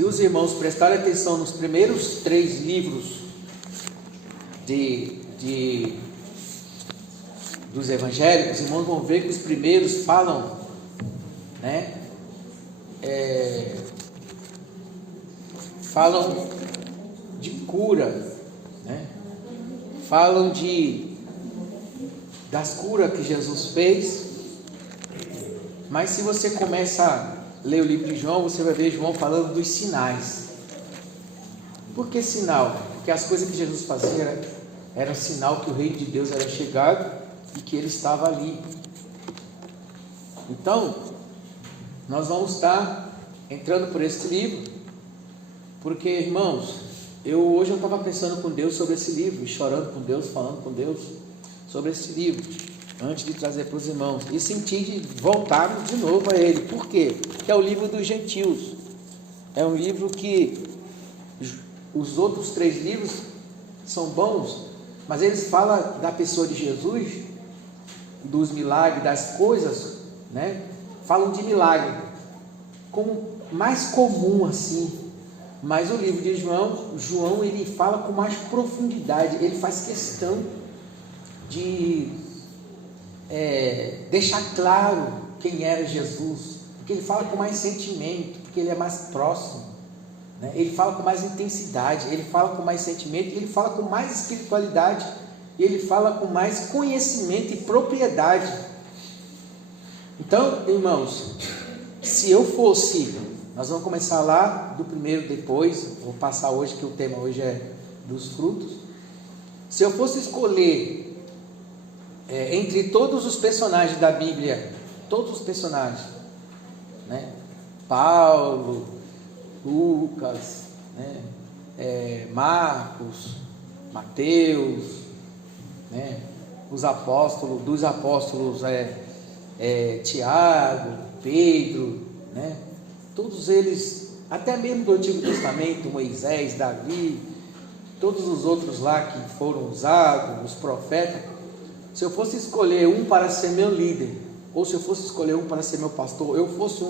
Se os irmãos prestarem atenção nos primeiros 3 livros dos evangelhos, os irmãos vão ver que os primeiros falam, né? Falam de cura, né? Falam das curas que Jesus fez. Mas se você começa a ler o livro de João, você vai ver João falando dos sinais. Por que sinal? Porque as coisas que Jesus fazia eram sinal que o reino de Deus era chegado e que ele estava ali. Então, nós vamos estar entrando por esse livro, porque, irmãos, hoje eu estava pensando com Deus sobre esse livro, chorando com Deus, falando com Deus sobre esse livro, antes de trazer para os irmãos, e senti de voltar de novo a ele. Por quê? Porque é o livro dos gentios. É um livro que os outros 3 livros são bons, mas eles falam da pessoa de Jesus, dos milagres, das coisas, né? Falam de milagre como mais comum assim. Mas o livro de João ele fala com mais profundidade. Ele faz questão de deixar claro quem era Jesus, porque ele fala com mais sentimento, porque ele é mais próximo, né? Ele fala com mais intensidade, ele fala com mais sentimento, ele fala com mais espiritualidade, ele fala com mais conhecimento e propriedade. Então, irmãos, se eu fosse, nós vamos começar lá do primeiro, depois vou passar hoje, que o tema hoje é dos frutos. Se eu fosse escolher entre todos os personagens da Bíblia, todos os personagens, né? Paulo, Lucas, né? Marcos, Mateus, né? Os apóstolos, dos apóstolos Tiago, Pedro, né? Todos eles, até mesmo do Antigo Testamento, Moisés, Davi, todos os outros lá que foram usados, os profetas. Se eu fosse escolher um para ser meu líder, ou se eu fosse escolher um para ser meu pastor, eu fosse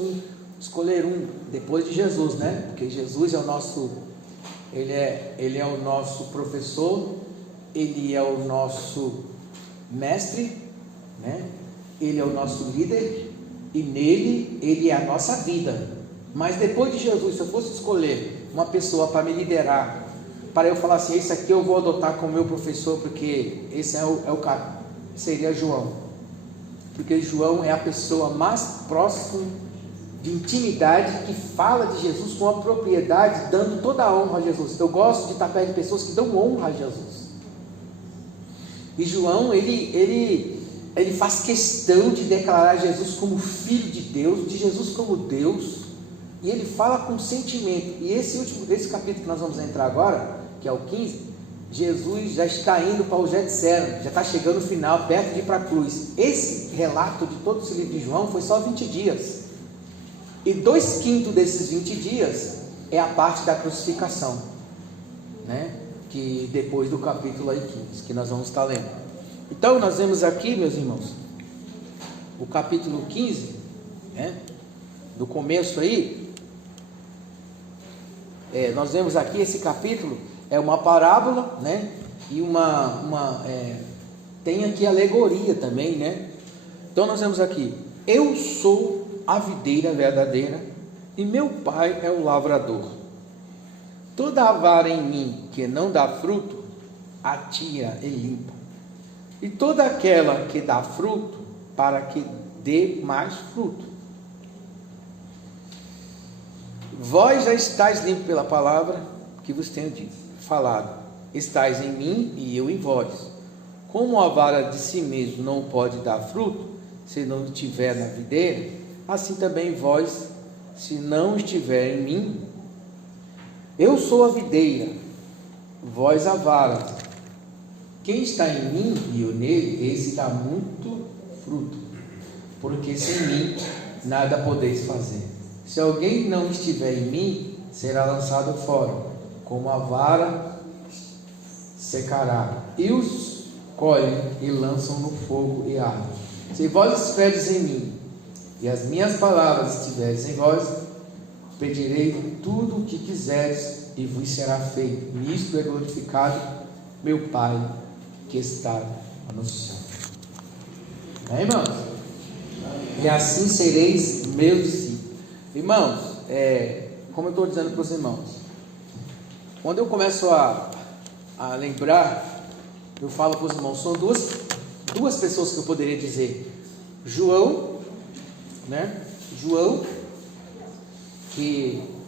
escolher um depois de Jesus, né? Porque Jesus é o nosso, ele é o nosso professor, ele é o nosso mestre, né? Ele é o nosso líder e nele ele é a nossa vida. Mas depois de Jesus, se eu fosse escolher uma pessoa para me liderar, para eu falar assim, esse aqui eu vou adotar como meu professor, porque esse é o cara, seria João, porque João é a pessoa mais próxima de intimidade, que fala de Jesus com a propriedade, dando toda a honra a Jesus. Eu gosto de estar perto de pessoas que dão honra a Jesus. E João, ele faz questão de declarar Jesus como Filho de Deus, de Jesus como Deus, e ele fala com sentimento. E esse capítulo que nós vamos entrar agora, que é o 15, Jesus já está indo para o Getsemane, já está chegando no final, perto de ir para a cruz. Esse relato de todo esse livro de João foi só 20 dias, e 2/5 desses 20 dias é a parte da crucificação, né? Que depois do capítulo aí 15, que nós vamos estar lendo. Então nós vemos aqui, meus irmãos, o capítulo 15, né? Do começo aí, nós vemos aqui esse capítulo, é uma parábola, né? E tem aqui alegoria também, né? Então nós vemos aqui, eu sou a videira verdadeira e meu pai é o lavrador. Toda a vara em mim que não dá fruto, atira e limpa, e toda aquela que dá fruto, para que dê mais fruto. Vós já estáis limpos pela palavra que vos tenho falado. Estáis em mim e eu em vós. Como a vara de si mesmo não pode dar fruto, se não estiver na videira, assim também vós, se não estiver em mim. Eu sou a videira, vós a vara. Quem está em mim e eu nele, esse dá muito fruto, porque sem mim nada podeis fazer. Se alguém não estiver em mim, será lançado fora, como a vara secará, e os colhem e lançam no fogo e ardem. Se vós estiverdes em mim, e as minhas palavras estiverem em vós, pedirei tudo o que quiseres e vos será feito. Nisto é glorificado meu Pai que está no céu. Amém, irmãos? E assim sereis meus discípulos. Irmãos, como eu estou dizendo para os irmãos, quando eu começo a lembrar, eu falo para os irmãos, são duas pessoas que eu poderia dizer. João, né?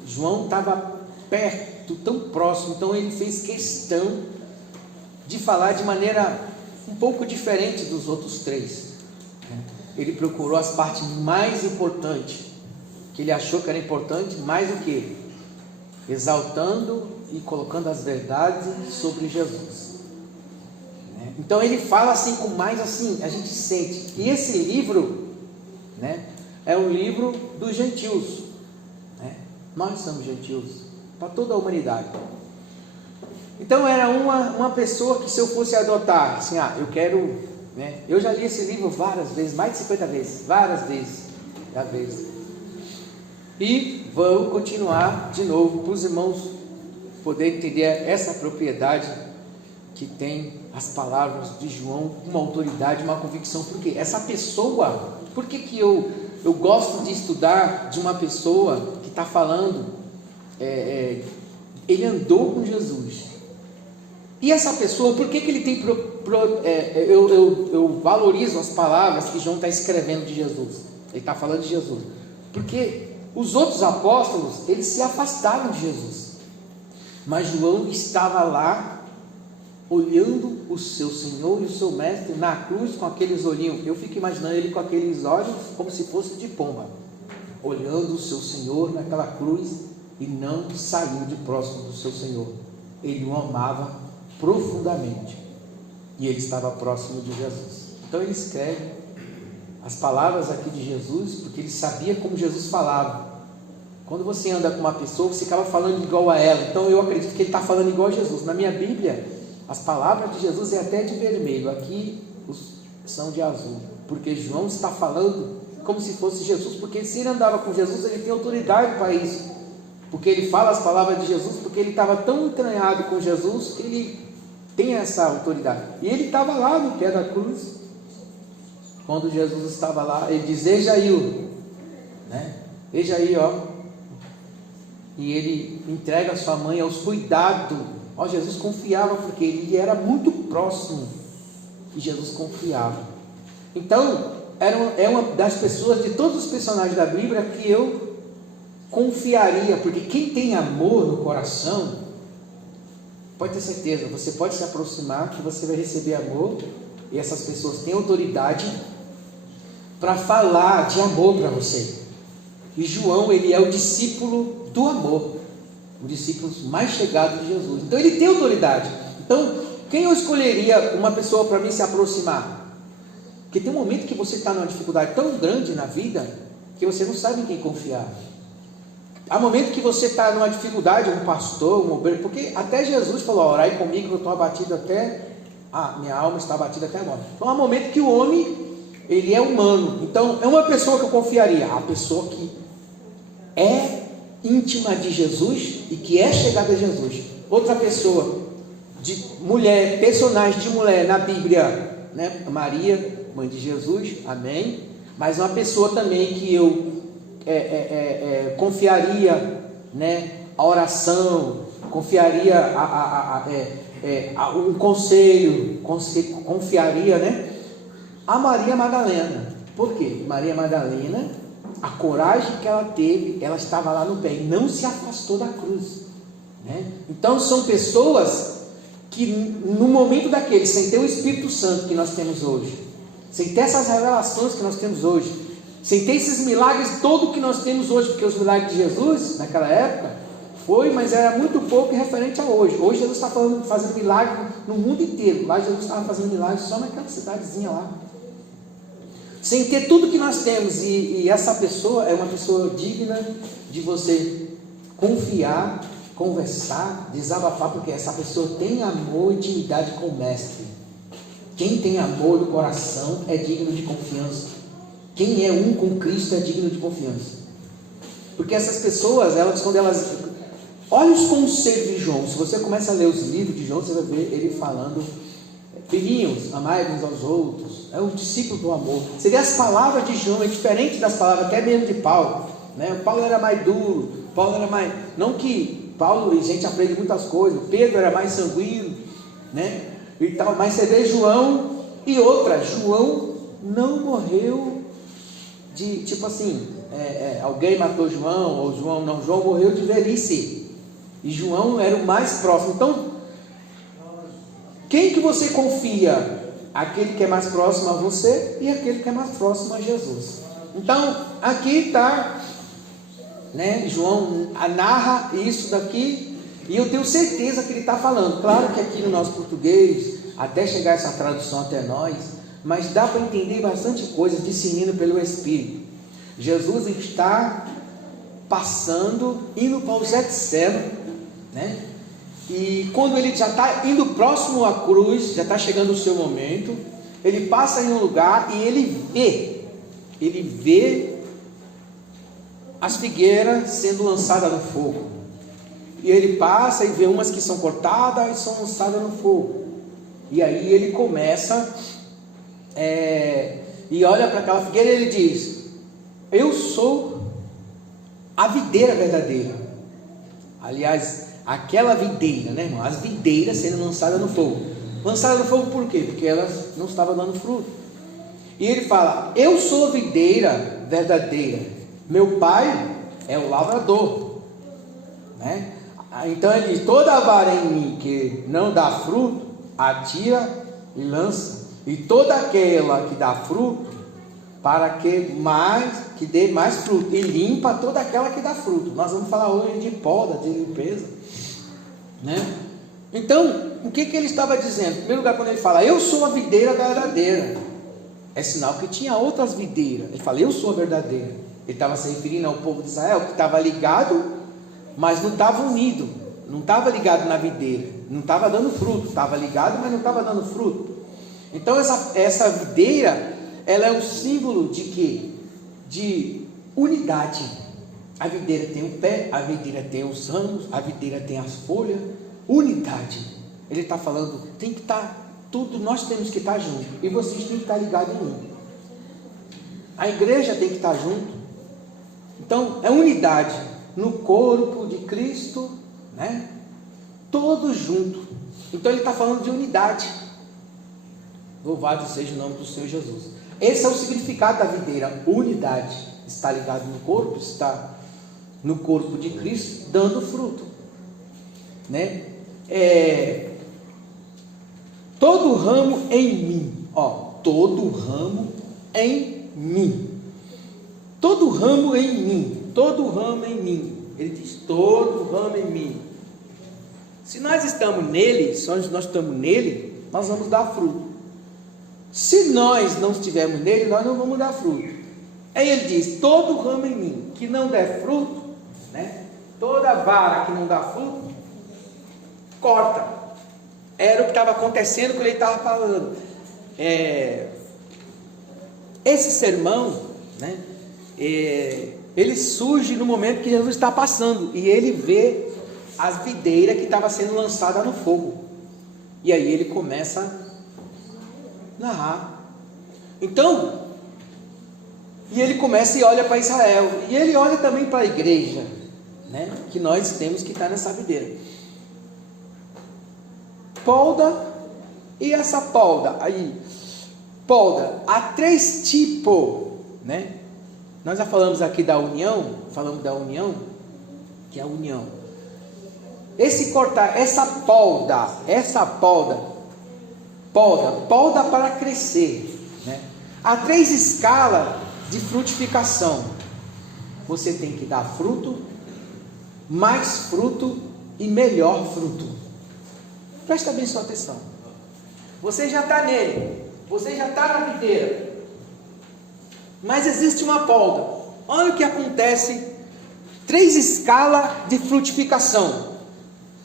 João estava perto, tão próximo, então ele fez questão de falar de maneira um pouco diferente dos outros três. Ele procurou as partes mais importantes, que ele achou que era importante, mais o que? Exaltando e colocando as verdades sobre Jesus. Então ele fala assim, com mais assim, a gente sente. E esse livro, né, é um livro dos gentios, né? Nós somos gentios, para toda a humanidade. Então era uma pessoa que, se eu fosse adotar, assim, eu quero, né? Eu já li esse livro várias vezes, mais de 50 vezes, várias vezes. E vou continuar de novo, para os irmãos poderem entender essa propriedade que tem as palavras de João, uma autoridade, uma convicção. Porque essa pessoa, por que eu gosto de estudar de uma pessoa que está falando, ele andou com Jesus. E essa pessoa, por que ele tem, eu valorizo as palavras que João está escrevendo de Jesus, ele está falando de Jesus, porque os outros apóstolos, eles se afastaram de Jesus, mas João estava lá, olhando o seu Senhor e o seu Mestre na cruz, com aqueles olhinhos. Eu fico imaginando ele com aqueles olhos como se fosse de pomba, olhando o seu Senhor naquela cruz, e não saiu de próximo do seu Senhor. Ele o amava profundamente, e ele estava próximo de Jesus. Então ele escreve as palavras aqui de Jesus, porque ele sabia como Jesus falava. Quando você anda com uma pessoa, você acaba falando igual a ela. Então eu acredito que ele está falando igual a Jesus. Na minha Bíblia, as palavras de Jesus é até de vermelho, aqui são de azul, porque João está falando como se fosse Jesus, porque se ele andava com Jesus, ele tem autoridade para isso, porque ele fala as palavras de Jesus, porque ele estava tão entranhado com Jesus, que ele tem essa autoridade. E ele estava lá no pé da cruz, quando Jesus estava lá, ele diz, eja aí, né? Eja aí, ó. E ele entrega a sua mãe aos cuidados. Jesus confiava, porque ele era muito próximo, e Jesus confiava. Então, é uma das pessoas, de todos os personagens da Bíblia, que eu confiaria, porque quem tem amor no coração, pode ter certeza, você pode se aproximar, que você vai receber amor, e essas pessoas têm autoridade para falar de amor para você. E João, ele é o discípulo do amor, o discípulo mais chegado de Jesus. Então ele tem autoridade. Então, quem eu escolheria uma pessoa para mim se aproximar? Porque tem um momento que você está numa dificuldade tão grande na vida, que você não sabe em quem confiar. Há momento que você está numa dificuldade, um pastor, um obreiro, porque até Jesus falou, orai comigo, eu estou abatido minha alma está abatida até agora. Então há momento que o homem, ele é humano. Então é uma pessoa que eu confiaria, a pessoa que é íntima de Jesus e que é chegada a Jesus. Outra pessoa, de mulher, personagem de mulher na Bíblia, né? Maria, mãe de Jesus, amém. Mas uma pessoa também que eu confiaria, né? A oração, confiaria um conselho, confiaria, né? A Maria Madalena. Por quê? Maria Madalena, a coragem que ela teve, ela estava lá no pé e não se afastou da cruz, né? Então são pessoas que no momento daquele, sem ter o Espírito Santo que nós temos hoje, sem ter essas revelações que nós temos hoje, sem ter esses milagres todo que nós temos hoje, porque os milagres de Jesus naquela época mas era muito pouco referente a hoje. Hoje Jesus está fazendo milagre no mundo inteiro. Lá Jesus estava fazendo milagre só naquela cidadezinha lá, sem ter tudo que nós temos. E essa pessoa é uma pessoa digna de você confiar, conversar, desabafar, porque essa pessoa tem amor e intimidade com o Mestre. Quem tem amor no coração é digno de confiança. Quem é um com Cristo é digno de confiança. Porque Porque essas pessoas, quando elas... Olha os conselhos de João. Se você começa a ler os livros de João, você vai ver ele falando: filhinhos, amai uns aos outros. É o discípulo do amor. Você vê as palavras de João, é diferente das palavras até mesmo de Paulo, né? O Paulo era mais duro, Paulo era mais... Não que Paulo, a gente aprende muitas coisas. Pedro era mais sanguíneo, né? E tal. Mas você vê João e outra. João não morreu de, tipo assim, alguém matou João, ou João não. João morreu de velhice. E João era o mais próximo. Então, quem que você confia? Aquele que é mais próximo a você e aquele que é mais próximo a Jesus. Então, aqui está, né? João narra isso daqui, e eu tenho certeza que ele está falando. Claro que aqui no nosso português, até chegar essa tradução até nós, mas dá para entender bastante coisa, discernindo pelo Espírito. Jesus está passando, indo para o Getsemane, né? E quando ele já está indo próximo à cruz, já está chegando o seu momento, ele passa em um lugar e ele vê as figueiras sendo lançadas no fogo. E ele passa e vê umas que são cortadas e são lançadas no fogo. E aí ele começa, e olha para aquela figueira e ele diz: eu sou a videira verdadeira. Aliás, aquela videira, né, irmão? As videiras sendo lançadas no fogo. Lançadas no fogo por quê? Porque elas não estavam dando fruto. E ele fala: eu sou a videira verdadeira, meu pai é o lavrador, né? Então ele diz: toda vara em mim que não dá fruto, atira e lança, e toda aquela que dá fruto, para que dê mais fruto, e limpa toda aquela que dá fruto. Nós vamos falar hoje de poda, de limpeza, né? Então, o que ele estava dizendo? Em primeiro lugar, quando ele fala: eu sou a videira verdadeira, é sinal que tinha outras videiras. Ele fala: eu sou a verdadeira. Ele estava se referindo ao povo de Israel, que estava ligado, mas não estava unido, não estava ligado na videira, não estava dando fruto, estava ligado, mas não estava dando fruto. Então essa videira, ela é um símbolo de quê? De unidade. A videira tem o pé, a videira tem os ramos, a videira tem as folhas. Unidade. Ele está falando, tem que estar tudo, nós temos que estar juntos, e vocês têm que estar ligados em mim. A igreja tem que estar junto. Então é unidade no corpo de Cristo, né? Todos juntos. Então ele está falando de unidade. Louvado seja o nome do Senhor Jesus. Esse é o significado da videira, unidade. Está ligado no corpo, está no corpo de Cristo, dando fruto, né? Todo ramo em mim, todo ramo em mim, todo ramo em mim, todo ramo em mim. Ele diz: todo ramo em mim. Se nós estamos nele, nós estamos nele, nós vamos dar fruto. Se nós não estivermos nele, nós não vamos dar fruto. Aí ele diz: todo ramo em mim que não der fruto, né? Toda vara que não dá fruto, corta. Era o que estava acontecendo quando ele estava falando. Esse sermão, né? Ele surge no momento que Jesus está passando, e ele vê as videiras que estavam sendo lançadas no fogo. E aí ele começa a narrar. Então, e ele começa e olha para Israel, e ele olha também para a igreja, né? Que nós temos que estar nessa videira. Polda, e essa polda aí, há 3 tipos, né? Nós já falamos aqui da união, que é a união. Esse cortar, essa polda para crescer, né? Há 3 escalas de frutificação. Você tem que dar fruto, mais fruto e melhor fruto. Presta bem sua atenção. Você já está nele, você já está na videira, mas existe uma polda. Olha o que acontece. 3 escalas de frutificação.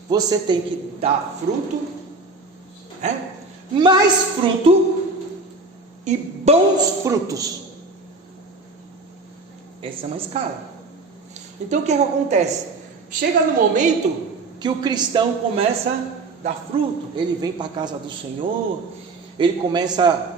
Você tem que dar fruto, né? Mais fruto e bons frutos. Essa é uma escala. Então o que acontece? Chega no momento que o cristão começa a dar fruto, ele vem para a casa do Senhor, ele começa a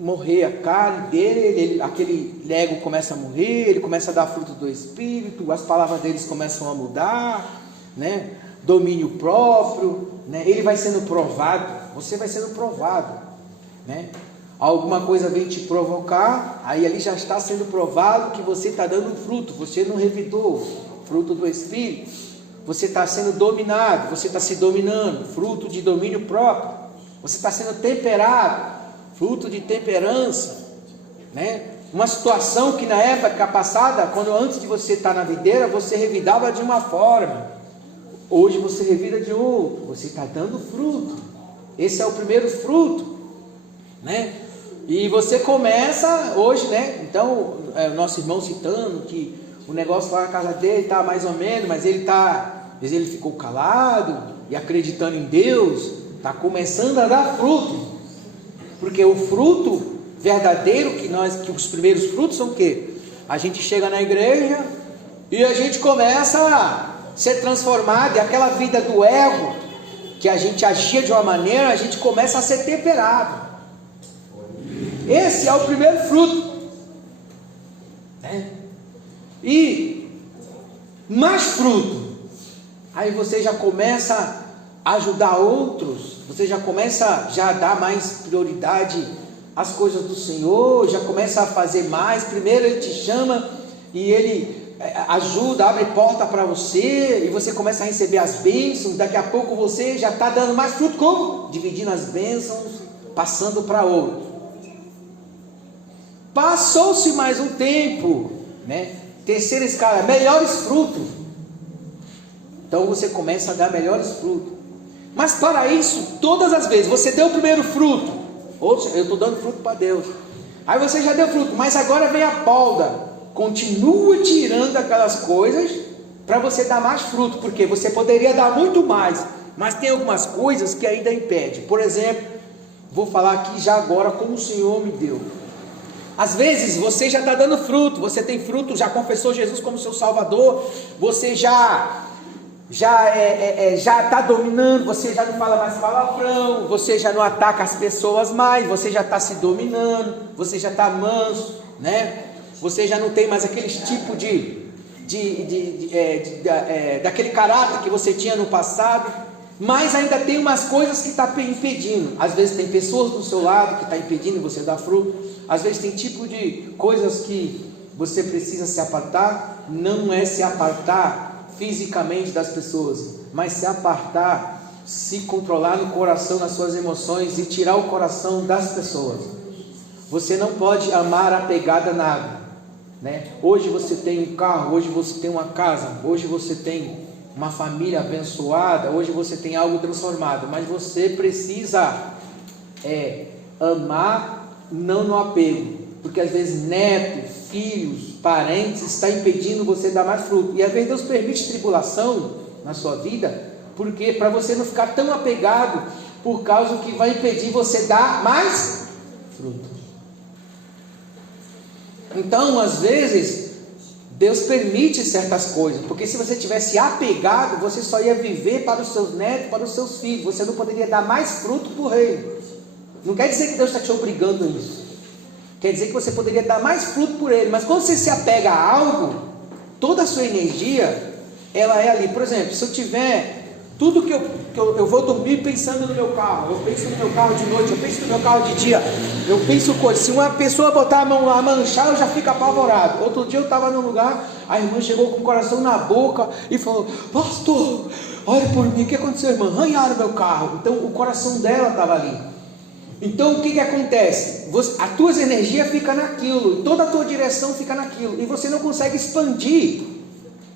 morrer a carne dele, aquele ego começa a morrer, ele começa a dar fruto do Espírito, as palavras deles começam a mudar, né? Domínio próprio, né? Ele vai sendo provado, você vai sendo provado, né? Alguma coisa vem te provocar, aí ali já está sendo provado que você está dando fruto, você não revidou, fruto do Espírito, você está sendo dominado, você está se dominando, fruto de domínio próprio, você está sendo temperado, fruto de temperança, né? Uma situação que na época passada, quando antes de você estar na videira, você revidava de uma forma, hoje você revida de outra, você está dando fruto, esse é o primeiro fruto, né? E você começa hoje, né? Então, o nosso irmão citando que o negócio lá na casa dele está mais ou menos, mas ele ficou calado e acreditando em Deus, está começando a dar fruto. Porque o fruto verdadeiro, que os primeiros frutos são o quê? A gente chega na igreja e a gente começa a ser transformado, e aquela vida do ego, que a gente agia de uma maneira, a gente começa a ser temperado. Esse é o primeiro fruto, né? E mais fruto, aí você já começa a ajudar outros, você já começa a dar mais prioridade às coisas do Senhor, já começa a fazer mais. Primeiro Ele te chama e Ele ajuda, abre porta para você, e você começa a receber as bênçãos. Daqui a pouco você já está dando mais fruto, como? Dividindo as bênçãos, passando para outro. Passou-se mais um tempo, né? Terceira escala, melhores frutos. Então você começa a dar melhores frutos. Mas para isso, todas as vezes, você deu o primeiro fruto, eu estou dando fruto para Deus. Aí você já deu fruto, mas agora vem a poda. Continua tirando aquelas coisas para você dar mais fruto, porque você poderia dar muito mais, mas tem algumas coisas que ainda impedem. Por exemplo, vou falar aqui já agora como o Senhor me deu. Às vezes você já está dando fruto, você tem fruto, já confessou Jesus como seu Salvador, você já está dominando, você já não fala mais palavrão, você já não ataca as pessoas mais, você já está se dominando, você já está manso, né? Você já não tem mais aquele tipo daquele caráter que você tinha no passado, mas ainda tem umas coisas que estão impedindo. Às vezes tem pessoas do seu lado que estão impedindo você dar fruto, às vezes tem tipo de coisas que você precisa se apartar. Não é se apartar fisicamente das pessoas, mas se apartar, se controlar no coração, nas suas emoções, e tirar o coração das pessoas. Você não pode amar apegado a nada, né? Hoje você tem um carro, hoje você tem uma casa, hoje você tem uma família abençoada, hoje você tem algo transformado, mas você precisa amar, não no apego, porque às vezes netos, filhos, parentes está impedindo você dar mais fruto. E às vezes Deus permite tribulação na sua vida, porque para você não ficar tão apegado, por causa que vai impedir você dar mais fruto. Então, às vezes, Deus permite certas coisas, porque se você tivesse apegado, você só ia viver para os seus netos, para os seus filhos, você não poderia dar mais fruto para o reino. Não quer dizer que Deus está te obrigando a isso, quer dizer que você poderia dar mais fruto por Ele, mas quando você se apega a algo, toda a sua energia, ela é ali. Por exemplo, se eu tiver tudo que eu vou dormir pensando no meu carro, eu penso no meu carro de noite, eu penso no meu carro de dia, eu penso coisas. Se uma pessoa botar a mão lá, manchar, eu já fico apavorado. Outro dia eu estava num lugar, a irmã chegou com o coração na boca e falou: pastor, olha por mim, o que aconteceu, irmã? Arranharam meu carro. Então o coração dela estava ali. Então o que acontece? A tua energia fica naquilo, toda a tua direção fica naquilo, e você não consegue expandir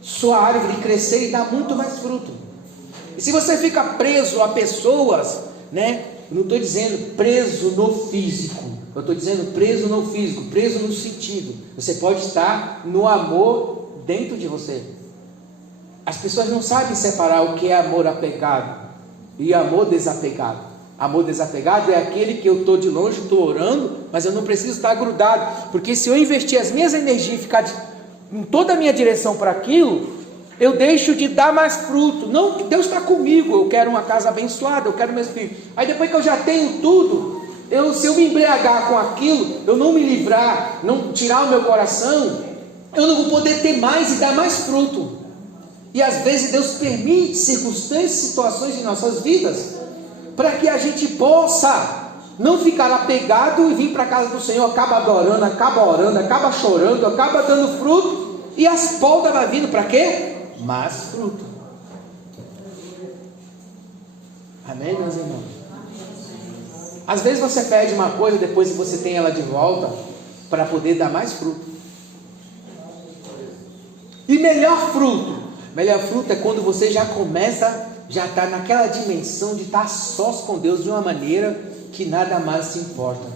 sua árvore, crescer e dar muito mais fruto. E se você fica preso a pessoas, né? Eu não estou dizendo preso no físico, eu estou dizendo preso no físico, preso no sentido. Você pode estar no amor dentro de você. As pessoas não sabem separar o que é amor apegado e amor desapegado. Amor desapegado é aquele que eu estou de longe, estou orando, mas eu não preciso estar grudado, porque se eu investir as minhas energias e ficar em toda a minha direção para aquilo, eu deixo de dar mais fruto. Não que Deus está comigo, eu quero uma casa abençoada, eu quero meus filhos. Aí depois que eu já tenho tudo, se eu me embriagar com aquilo, eu não me livrar, não tirar o meu coração, eu não vou poder ter mais e dar mais fruto. E às vezes Deus permite circunstâncias, situações em nossas vidas, para que a gente possa não ficar apegado e vir para a casa do Senhor, acaba adorando, acaba orando, acaba chorando, acaba dando fruto, e as poldas vai vindo para quê? Mais fruto. Amém, meus irmãos? Às vezes você pede uma coisa, depois você tem ela de volta, para poder dar mais fruto. E melhor fruto é quando você já começa, já está naquela dimensão de estar sós com Deus de uma maneira que nada mais se importa.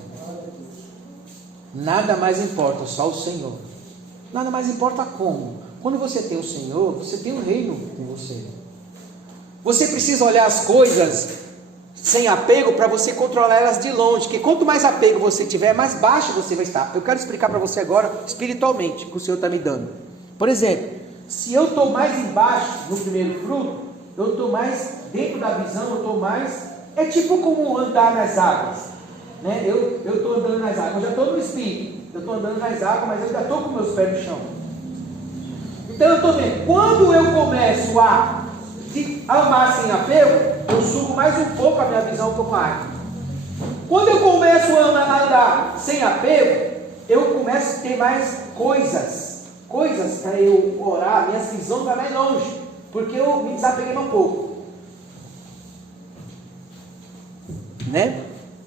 Nada mais importa, só o Senhor. Nada mais importa como? Quando você tem o Senhor, você tem o reino com você. Você precisa olhar as coisas sem apego para você controlar elas de longe, porque quanto mais apego você tiver, mais baixo você vai estar. Eu quero explicar para você agora, espiritualmente, o que o Senhor está me dando. Por exemplo, se eu estou mais embaixo no primeiro fruto, eu estou mais dentro da visão, eu estou mais... É tipo como andar nas águas, né? Eu estou andando nas águas, eu já estou no Espírito, eu estou andando nas águas, mas eu já estou com meus pés no chão. Então eu estou vendo, quando eu começo a amar sem apego, eu subo mais um pouco a minha visão para o mar. Quando eu começo a andar sem apego, eu começo a ter mais coisas para eu orar, minha visão vai mais longe, porque eu me desapeguei um pouco. Né?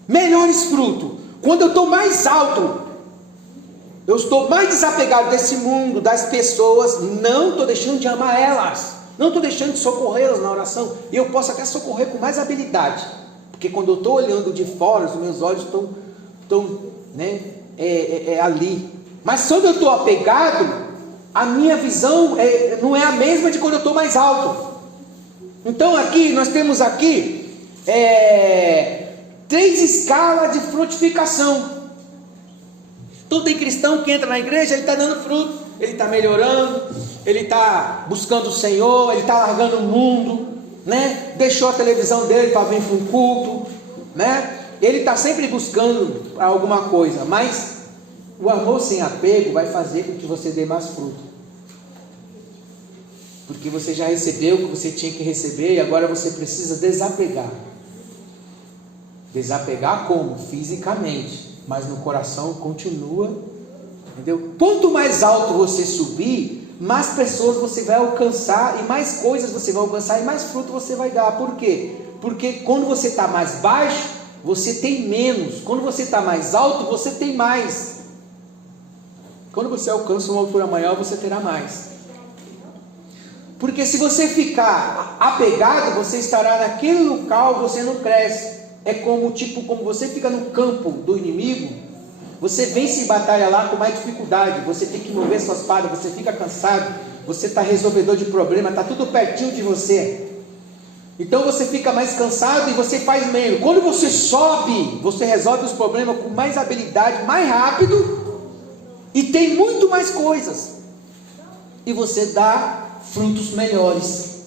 Melhores frutos, quando eu estou mais alto, eu estou mais desapegado desse mundo, das pessoas, não estou deixando de amar elas, não estou deixando de socorrê-las na oração, e eu posso até socorrer com mais habilidade, porque quando eu estou olhando de fora, os meus olhos estão né, ali, mas quando eu estou apegado, a minha visão não é a mesma de quando eu estou mais alto. Então aqui, nós temos aqui 3 escalas de frutificação. Então tem cristão que entra na igreja, ele está dando fruto, ele está melhorando, ele está buscando o Senhor, ele está largando o mundo, né? Deixou a televisão dele para vir para um culto, né? Ele está sempre buscando alguma coisa, mas o amor sem apego vai fazer com que você dê mais fruto, porque você já recebeu o que você tinha que receber e agora você precisa desapegar. Desapegar como? Fisicamente, mas no coração continua, entendeu? Quanto mais alto você subir, mais pessoas você vai alcançar, e mais coisas você vai alcançar, e mais fruto você vai dar. Por quê? Porque quando você está mais baixo, você tem menos. Quando você está mais alto, você tem mais. Quando você alcança uma altura maior, você terá mais. Porque se você ficar apegado, você estará naquele local, você não cresce. É como você fica no campo do inimigo, você vence em batalha lá com mais dificuldade, você tem que mover sua espada, você fica cansado, você está resolvedor de problema, está tudo pertinho de você, então você fica mais cansado e você faz menos. Quando você sobe, você resolve os problemas com mais habilidade, mais rápido, e tem muito mais coisas, e você dá frutos melhores,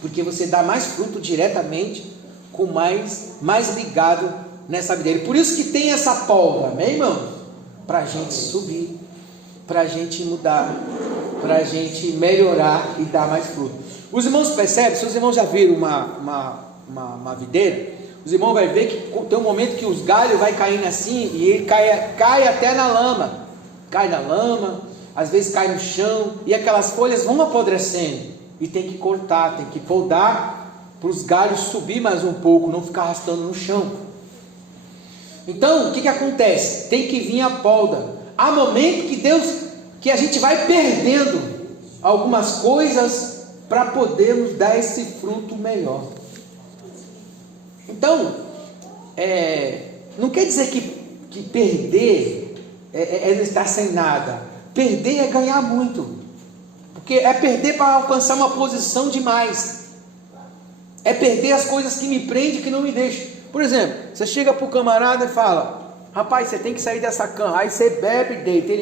porque você dá mais fruto diretamente, com mais ligado nessa videira. Por isso que tem essa polga, amém, irmão? Para a gente subir, para a gente mudar, para a gente melhorar e dar mais fruto. Os irmãos percebem, se os irmãos já viram uma videira, os irmãos vão ver que tem um momento que os galhos vai caindo assim, e ele cai até na lama, cai na lama, às vezes cai no chão, e aquelas folhas vão apodrecendo, e tem que cortar, tem que podar, para os galhos subir mais um pouco, não ficar arrastando no chão. Então, o que acontece? Tem que vir a poda. Há momento que a gente vai perdendo algumas coisas para podermos dar esse fruto melhor. Então, não quer dizer que perder é estar sem nada. Perder é ganhar muito, porque é perder para alcançar uma posição demais. É perder as coisas que me prendem, que não me deixam. Por exemplo, você chega para o camarada e fala: Rapaz, você tem que sair dessa cama. Aí você bebe, deita,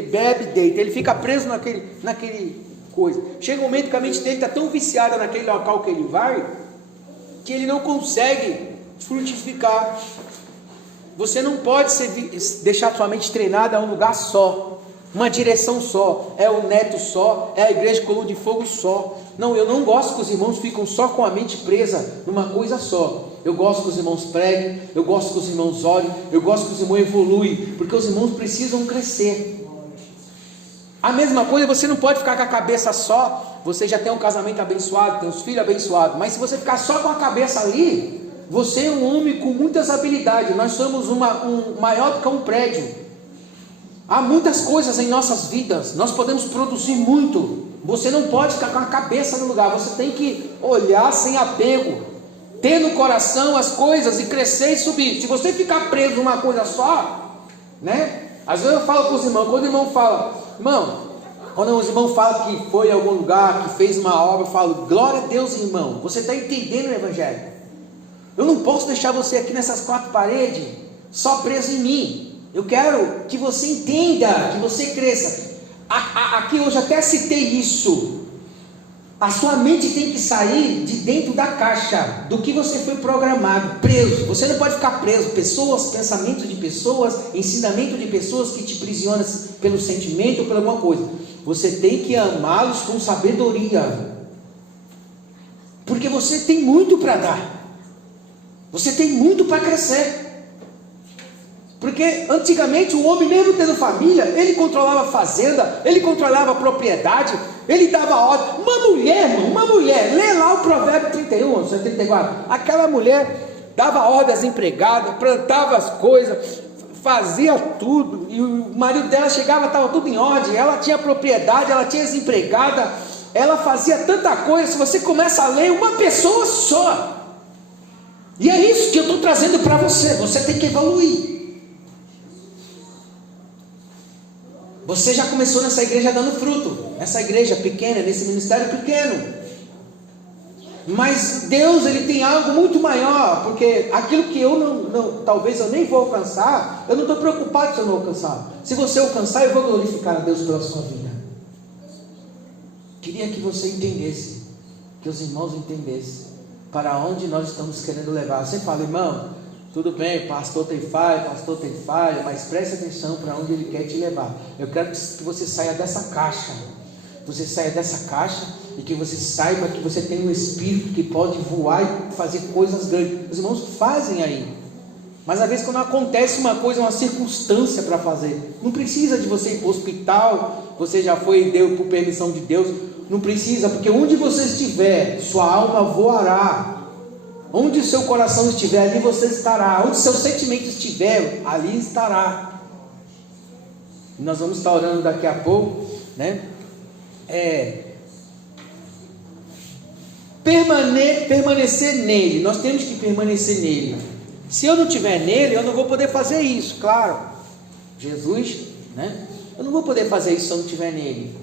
ele fica preso naquele coisa. Chega um momento que a mente dele está tão viciada naquele local que ele vai, que ele não consegue frutificar. Você não pode deixar sua mente treinada a um lugar só, uma direção só, é o neto só, é a igreja Coluna de Fogo só. Não, eu não gosto que os irmãos ficam só com a mente presa numa coisa só. Eu gosto que os irmãos preguem, eu gosto que os irmãos orem, eu gosto que os irmãos evoluem, porque os irmãos precisam crescer. A mesma coisa, você não pode ficar com a cabeça só. Você já tem um casamento abençoado, tem os filhos abençoados, mas se você ficar só com a cabeça ali, você é um homem com muitas habilidades. Nós somos maior do que um prédio. Há muitas coisas em nossas vidas, nós podemos produzir muito. Você não pode ficar com a cabeça no lugar, você tem que olhar sem apego, ter no coração as coisas e crescer e subir. Se você ficar preso numa coisa só, né? Às vezes eu falo com os irmãos, quando o irmão fala, quando os irmãos falam que foi em algum lugar, que fez uma obra, eu falo, glória a Deus, irmão, você está entendendo o Evangelho. Eu não posso deixar você aqui nessas quatro paredes, só preso em mim. Eu quero que você entenda, que você cresça. Aqui hoje até citei isso. A sua mente tem que sair de dentro da caixa, do que você foi programado, preso. Você não pode ficar preso. Pessoas, pensamentos de pessoas, ensinamento de pessoas que te aprisionam pelo sentimento ou por alguma coisa. Você tem que amá-los com sabedoria. Porque você tem muito para dar. Você tem muito para crescer. Porque antigamente o homem, mesmo tendo família, ele controlava a fazenda, ele controlava a propriedade, ele dava ordem. Uma mulher, lê lá o Provérbio 31, 34. Aquela mulher dava ordem às empregadas, plantava as coisas, fazia tudo, e o marido dela chegava, estava tudo em ordem, ela tinha propriedade, ela tinha as empregadas, ela fazia tanta coisa. Se você começa a ler, uma pessoa só. E é isso que eu estou trazendo para você. Você tem que evoluir. Você já começou nessa igreja dando fruto, nessa igreja pequena, nesse ministério pequeno. Mas Deus, Ele tem algo muito maior, porque aquilo que eu talvez eu nem vou alcançar, eu não estou preocupado se eu não alcançar. Se você alcançar, eu vou glorificar a Deus pela sua vida. Queria que você entendesse, que os irmãos entendessem, para onde nós estamos querendo levar. Você fala, irmão, tudo bem, pastor tem falha, mas preste atenção para onde ele quer te levar. Eu quero que você saia dessa caixa. Você saia dessa caixa e que você saiba que você tem um espírito que pode voar e fazer coisas grandes. Os irmãos fazem aí. Mas às vezes quando acontece uma coisa, uma circunstância para fazer, não precisa de você ir para o hospital, você já foi e deu por permissão de Deus. Não precisa, porque onde você estiver, sua alma voará. Onde o seu coração estiver, ali você estará. Onde seu sentimento estiver, ali estará. E nós vamos estar orando daqui a pouco, né? Permanecer nele. Nós temos que permanecer nele. Se eu não estiver nele, eu não vou poder fazer isso, claro. Jesus, né? Eu não vou poder fazer isso se eu não estiver nele.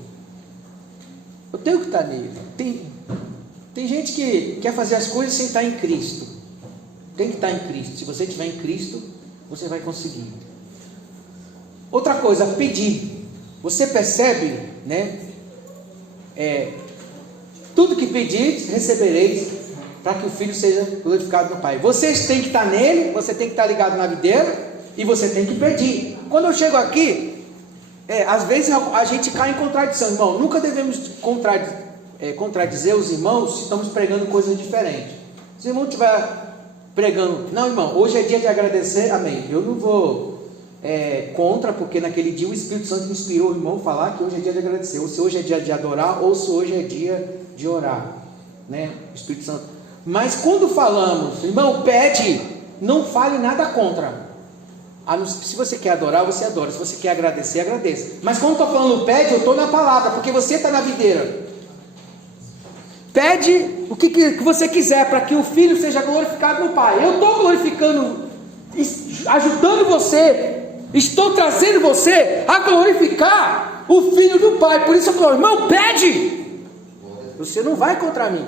Eu tenho que estar nele. Tem gente que quer fazer as coisas sem estar em Cristo. Tem que estar em Cristo. Se você estiver em Cristo, você vai conseguir. Outra coisa, pedir. Você percebe, né? Tudo que pedis, recebereis, para que o Filho seja glorificado no Pai. Vocês têm que estar nele, você tem que estar ligado na videira, e você tem que pedir. Quando eu chego aqui, às vezes a gente cai em contradição, irmão. Nunca devemos contradizer os irmãos se estamos pregando coisas diferentes. Se o irmão estiver pregando, não, irmão, hoje é dia de agradecer, amém. Eu não vou contra, porque naquele dia o Espírito Santo inspirou o irmão a falar que hoje é dia de agradecer, ou se hoje é dia de adorar, ou se hoje é dia de orar, né? Espírito Santo. Mas quando falamos, irmão, pede, não fale nada contra. Se você quer adorar, você adora. Se você quer agradecer, agradeça. Mas quando estou falando pede, eu estou na palavra, porque você está na videira. Pede o que você quiser, para que o Filho seja glorificado no Pai. Eu estou glorificando, ajudando você, estou trazendo você a glorificar o Filho do Pai. Por isso eu falo, irmão, pede. Você não vai contra mim.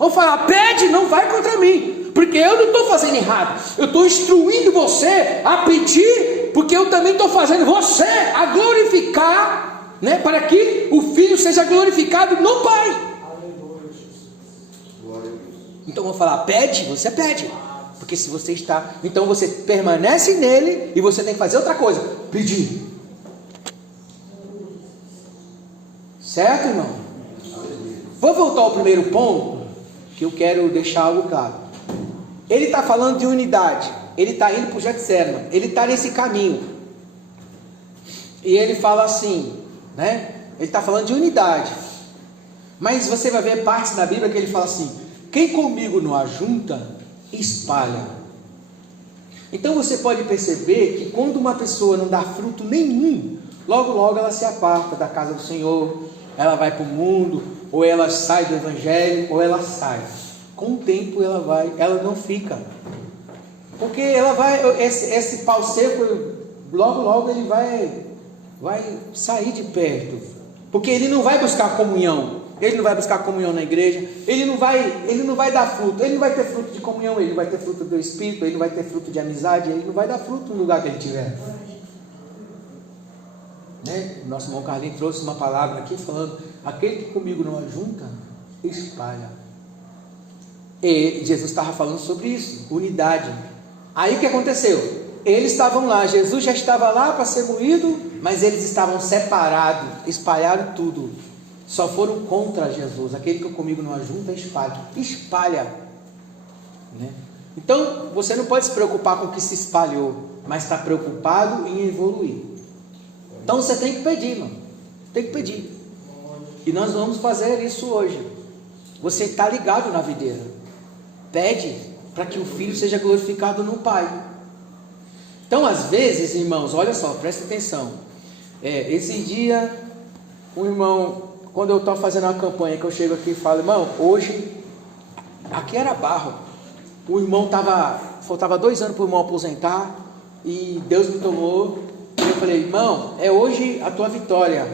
Vamos falar, pede, não vai contra mim, porque eu não estou fazendo errado, eu estou instruindo você a pedir, porque eu também estou fazendo você a glorificar, né, para que o Filho seja glorificado no Pai. Então vamos falar, pede, você pede, porque se você está, então você permanece nele, e você tem que fazer outra coisa, pedir. Certo, irmão? Vou voltar ao primeiro ponto, que eu quero deixar algo claro. Ele está falando de unidade, ele está indo para o Getsemane, ele está nesse caminho, e ele fala assim, né? Ele está falando de unidade, mas você vai ver partes da Bíblia que ele fala assim: quem comigo não ajunta, espalha. Então você pode perceber que quando uma pessoa não dá fruto nenhum, logo logo ela se aparta da casa do Senhor, ela vai para o mundo, ou ela sai do Evangelho, ou ela sai. Com o tempo ela não fica, porque ela vai, esse pau seco, logo logo ele vai sair de perto, porque ele não vai buscar comunhão, ele não vai buscar comunhão na igreja, ele não vai dar fruto, ele não vai ter fruto de comunhão, ele não vai ter fruto do Espírito, ele não vai ter fruto de amizade, ele não vai dar fruto no lugar que ele estiver. Né? Nosso irmão Carlinhos trouxe uma palavra aqui falando: aquele que comigo não ajunta, espalha. E Jesus estava falando sobre isso, unidade. Aí o que aconteceu? Eles estavam lá, Jesus já estava lá para ser moído, mas eles estavam separados, espalharam tudo, só foram contra Jesus. Aquele que comigo não ajunta, espalha, né? Então você não pode se preocupar com o que se espalhou, mas está preocupado em evoluir. Então você tem que pedir, mano. Tem que pedir. E nós vamos fazer isso hoje. Você está ligado na videira. Pede para que o Filho seja glorificado no Pai. Então às vezes, irmãos, olha só, presta atenção. Esse dia, um irmão, quando eu estou fazendo uma campanha, que eu chego aqui e falo: irmão, hoje, aqui era barro. O irmão faltava 2 anos para o irmão aposentar, e Deus me tomou. Eu falei: irmão, é hoje a tua vitória.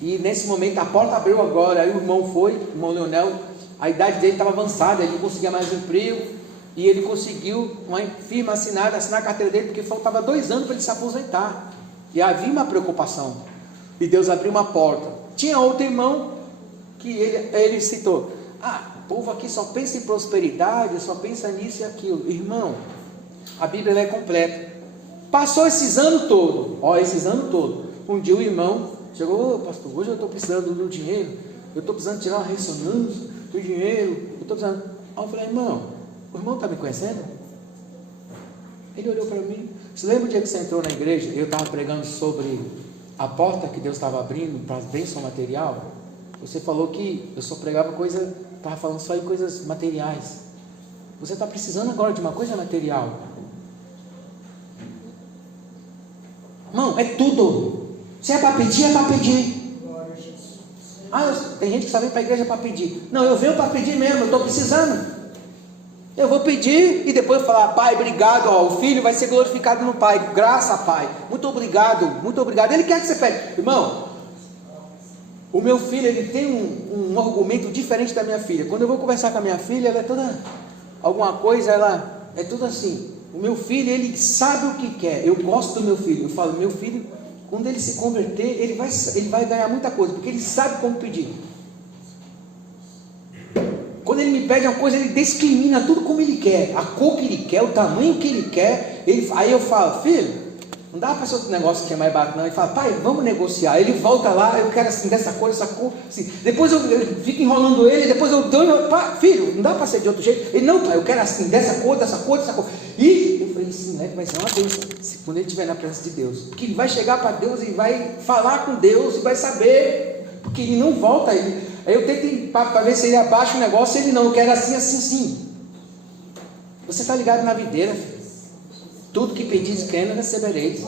E nesse momento a porta abriu agora. Aí o irmão foi, o irmão Leonel, a idade dele estava avançada, ele não conseguia mais emprego, e ele conseguiu uma firma assinar a carteira dele, porque faltava 2 anos para ele se aposentar, e havia uma preocupação, e Deus abriu uma porta. Tinha outro irmão que ele citou: o povo aqui só pensa em prosperidade, só pensa nisso e aquilo. Irmão, a Bíblia é completa. Passou esses anos todos, um dia o irmão chegou: pastor, hoje eu estou precisando do dinheiro, eu estou precisando tirar uma ressonância do dinheiro, eu estou precisando. Aí eu falei: irmão, o irmão está me conhecendo? Ele olhou para mim. Você lembra o dia que você entrou na igreja? Eu estava pregando sobre a porta que Deus estava abrindo para a bênção material. Você falou que eu só pregava coisa, estava falando só em coisas materiais. Você está precisando agora de uma coisa material. Irmão, é tudo. Se é para pedir, é para pedir. Tem gente que só vem para a igreja para pedir. Não, eu venho para pedir mesmo, eu estou precisando. Eu vou pedir e depois falar: Pai, obrigado, o Filho vai ser glorificado no Pai, graça, Pai, muito obrigado, muito obrigado. Ele quer que você pegue. Irmão, o meu filho, ele tem um argumento diferente da minha filha. Quando eu vou conversar com a minha filha, ela é toda, alguma coisa, ela é tudo assim. O meu filho, ele sabe o que quer. Eu gosto do meu filho. Eu falo: meu filho, quando ele se converter, ele vai ganhar muita coisa, porque ele sabe como pedir. Quando ele me pede uma coisa, ele discrimina tudo como ele quer, a cor que ele quer, o tamanho que ele quer. Aí eu falo: filho, não dá para ser outro negócio que é mais barato não. Ele fala: pai, vamos negociar. Ele volta lá: eu quero assim, dessa cor, essa cor, assim. Depois eu fico enrolando ele, depois eu dou, filho, não dá para ser de outro jeito. Ele: não, pai, eu quero assim, dessa cor, dessa cor, dessa cor. E eu falei: esse moleque vai ser uma bênção quando ele estiver na presença de Deus, porque ele vai chegar para Deus e vai falar com Deus e vai saber, porque ele não volta. Aí eu tento para ver se ele abaixa o negócio. Ele: não, eu quero assim, assim, sim. Você está ligado na videira, filho. Tudo que pedis crendo, recebereis.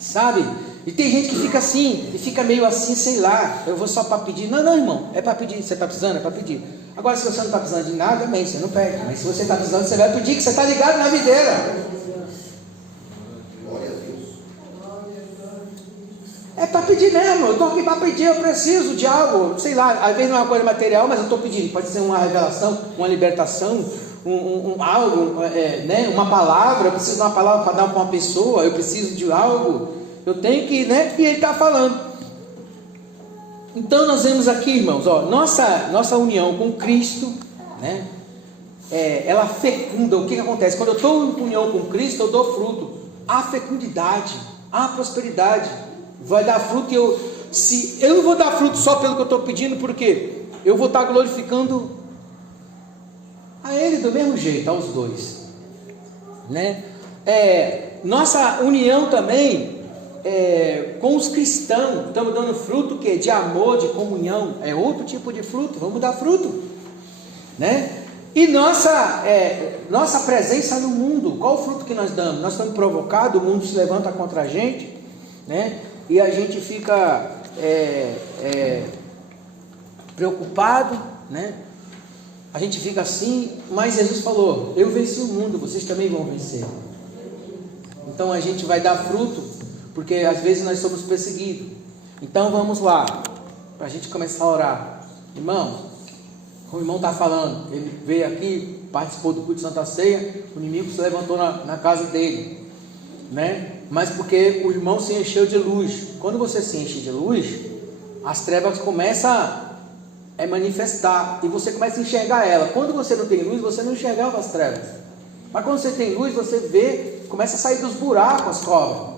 Sabe? E tem gente que fica assim, e fica meio assim, sei lá, eu vou só para pedir. Não, irmão, é para pedir. Você está precisando? É para pedir. Agora, se você não está precisando de nada, amém, você não pede. Mas se você está precisando, você vai pedir, que você está ligado na videira. É para pedir mesmo, eu estou aqui para pedir, eu preciso de algo, sei lá, às vezes não é uma coisa material, mas eu estou pedindo, pode ser uma revelação, uma libertação, algo, né, uma palavra, eu preciso de uma palavra para dar para uma pessoa, eu preciso de algo, eu tenho que, né, e ele está falando. Então nós vemos aqui, irmãos, ó, nossa união com Cristo, né, ela fecunda. O que acontece? Quando eu estou em união com Cristo, eu dou fruto, há fecundidade, há prosperidade, vai dar fruto. Se eu não vou dar fruto só pelo que eu estou pedindo, porque eu vou estar glorificando a Ele do mesmo jeito, aos dois, né? Nossa união também com os cristãos, estamos dando fruto que de amor, de comunhão, é outro tipo de fruto, vamos dar fruto, né? E nossa presença no mundo, qual o fruto que nós damos? Nós estamos provocados, o mundo se levanta contra a gente, né? E a gente fica preocupado, né? A gente fica assim, mas Jesus falou: eu venci o mundo, vocês também vão vencer. Então a gente vai dar fruto, porque às vezes nós somos perseguidos. Então vamos lá, para a gente começar a orar. Irmão, como o irmão está falando, ele veio aqui, participou do culto de Santa Ceia, o inimigo se levantou na casa dele, né? Mas porque o irmão se encheu de luz. Quando você se enche de luz, as trevas começam a manifestar, e você começa a enxergar ela. Quando você não tem luz, você não enxergava as trevas, mas quando você tem luz, você vê, começa a sair dos buracos as cobras.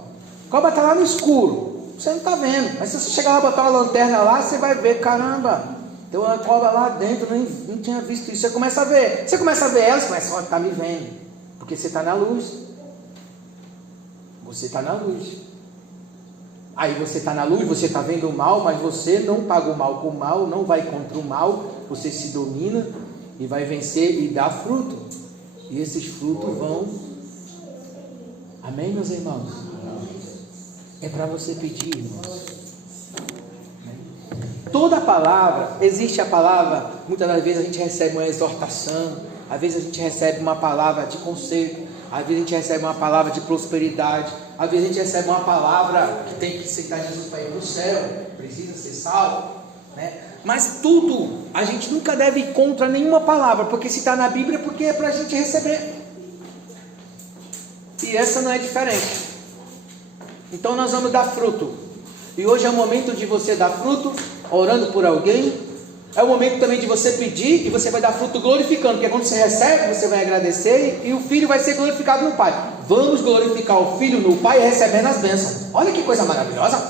A cobra está lá no escuro, você não está vendo, mas se você chegar lá e botar uma lanterna lá, você vai ver, caramba, tem uma cobra lá dentro, não tinha visto isso. Você começa a ver ela, você começa a estar me vendo, porque você está na luz. Você está na luz. Aí você está na luz, você está vendo o mal, mas você não paga o mal com o mal, não vai contra o mal, você se domina e vai vencer e dar fruto. E esses frutos vão. Amém, meus irmãos? É para você pedir, irmãos. Toda palavra, existe a palavra, muitas das vezes a gente recebe uma exortação, às vezes a gente recebe uma palavra de conselho, às vezes a gente recebe uma palavra de prosperidade, às vezes a gente recebe uma palavra que tem que aceitar Jesus para ir para o céu, precisa ser salvo, né? Mas tudo, a gente nunca deve ir contra nenhuma palavra, porque se está na Bíblia, porque é para a gente receber, e essa não é diferente. Então nós vamos dar fruto, e hoje é o momento de você dar fruto, orando por alguém. É o momento também de você pedir, e você vai dar fruto glorificando, porque quando você recebe, você vai agradecer, e o filho vai ser glorificado no Pai. Vamos glorificar o filho no Pai recebendo as bênçãos. Olha que coisa maravilhosa.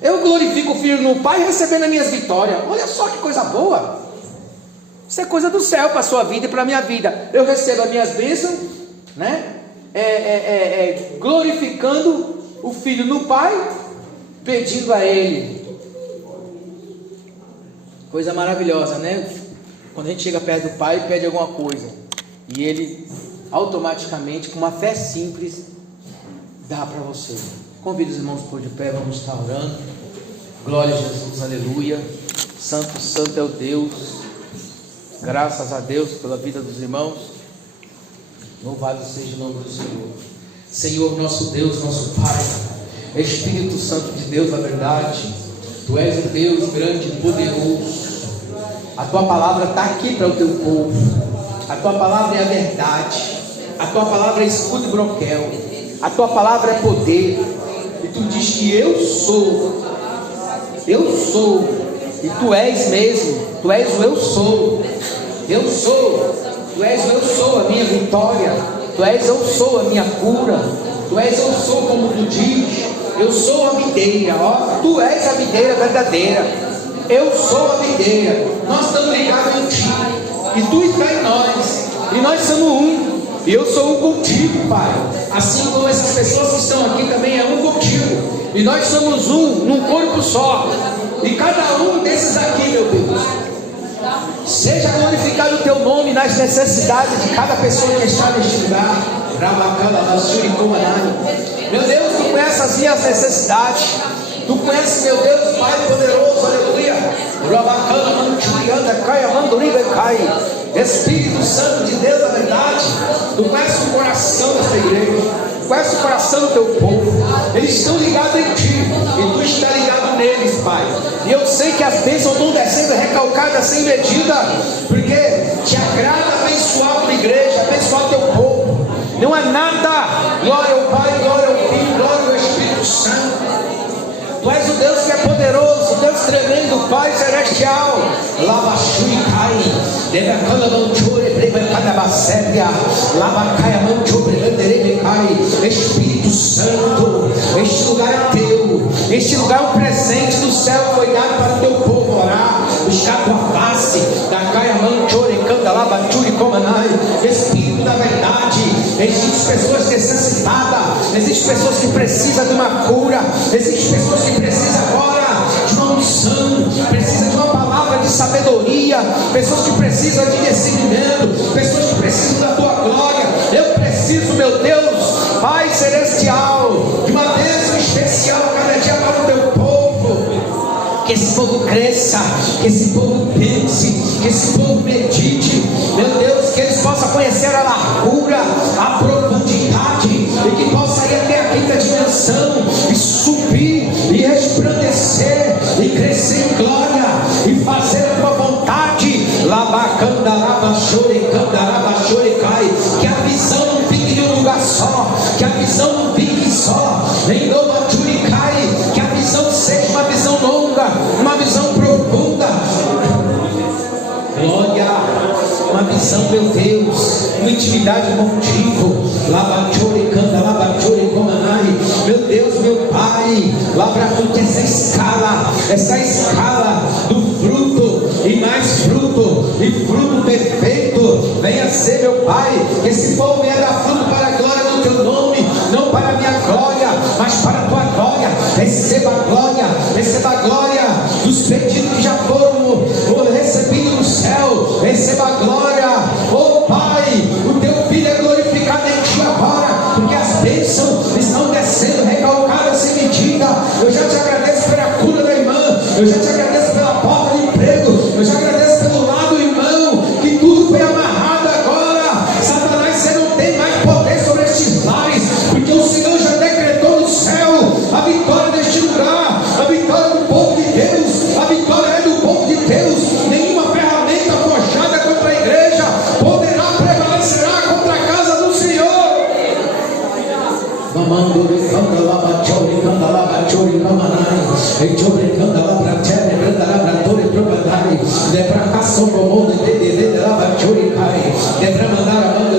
Eu glorifico o filho no Pai recebendo as minhas vitórias. Olha só que coisa boa. Isso é coisa do céu para a sua vida e para a minha vida. Eu recebo as minhas bênçãos, né? Glorificando o filho no Pai, pedindo a Ele. Coisa maravilhosa, né? Quando a gente chega perto do Pai e pede alguma coisa, e Ele automaticamente, com uma fé simples, dá para você. Convido os irmãos por de pé, vamos estar orando. Glória a Jesus, aleluia. Santo, santo é o Deus. Graças a Deus pela vida dos irmãos. Louvado seja o nome do Senhor. Senhor, nosso Deus, nosso Pai, Espírito Santo de Deus, na verdade, Tu és um Deus grande e poderoso. A Tua palavra está aqui para o Teu povo. A Tua palavra é a verdade. A Tua palavra é escudo e broquel. A Tua palavra é poder. E Tu diz que eu sou. Eu sou. E Tu és mesmo. Tu és o eu sou. Eu sou. Tu és o eu sou, a minha vitória. Tu és eu sou, a minha cura. Tu és eu sou, como Tu diz. Eu sou a videira, ó, Tu és a videira verdadeira. Eu sou a videira. Nós estamos ligados contigo, e Tu está em nós, e nós somos um, e eu sou um contigo, Pai. Assim como essas pessoas que estão aqui também é um contigo, e nós somos um, num corpo só. E cada um desses aqui, meu Deus, seja glorificado o Teu nome nas necessidades de cada pessoa que está neste lugar. Meu Deus, Tu conheces as minhas necessidades. Tu conheces, meu Deus, Pai poderoso, aleluia. Espírito Santo de Deus, na verdade, Tu conheces o coração dessa igreja, Tu conheces o coração do Teu povo. eles estão ligados em Ti, e Tu está ligado neles, Pai. E eu sei que as bênçãos vão descendo recalcadas sem medida, porque Te agrada abençoar a Tua igreja, abençoar o Teu povo. Não há nada, glória ao Pai, glória ao Filho, glória ao Espírito Santo. Tu és o Deus que é poderoso, Deus tremendo, Pai celestial. Lava chui cai, leva cana não chure, breva cada bacéria, lava cai a mão chure, landereme cai. Espírito Santo, este lugar é teu, este lugar é um presente do céu, foi dado para o teu povo orar, buscar tua face, da cai a mão chure, canta lava chure, comanai. Espírito da verdade, existem pessoas necessitadas, existem pessoas que precisam de uma cura, existem pessoas que precisam agora de uma unção, precisam de uma palavra de sabedoria, pessoas que precisam de discernimento, pessoas que precisam da tua glória. Eu preciso, meu Deus, Pai celestial, de uma bênção especial cada dia para o teu povo. Que esse povo cresça, que esse povo pense, que esse povo medite, meu Deus, que eles possam conhecer a largura, a profundidade, e que possa ir até a quinta dimensão, e subir, e resplandecer, e crescer em glória, e fazer a tua vontade. Labacanda, labachore, candarabachore, cai. Que a visão não fique em um lugar só, que a visão não fique só em nova Churicai, que a visão seja uma visão longa, uma visão profunda. Glória, uma visão, meu Deus, uma intimidade contigo. Labachore, canta, labachore, comanai. Meu Deus, meu Pai, labra-te essa escala do fruto, e mais fruto, e fruto perfeito, venha ser, meu Pai, que esse povo venha dar fruto para a glória do teu nome, não para a minha glória, mas para a tua glória. Receba a glória dos pedidos que já foram recebidos no céu. Receba a glória, oh Pai, o teu filho é glorificado em ti agora, porque as bênçãos estão descendo recalcadas sem medida. Eu já te agradeço pela cura da irmã, eu já te agradeço pela porta de emprego, eu já agradeço pelo lado, irmão, que tudo foi amarrado agora. Satanás, você não tem mais poder sobre estes lares, porque o Senhor já decretou no céu a vitória deste lugar, a vitória do povo de Deus, a vitória é do povo de Deus. Nenhuma ferramenta forjada contra a igreja poderá prevalecerá contra a casa do Senhor. Mamando canta labachore, canta labachore, camanai, e chore canta labrachere, branda labratore, propagare, de pra cação como de labachore cai, de pra mandar a mão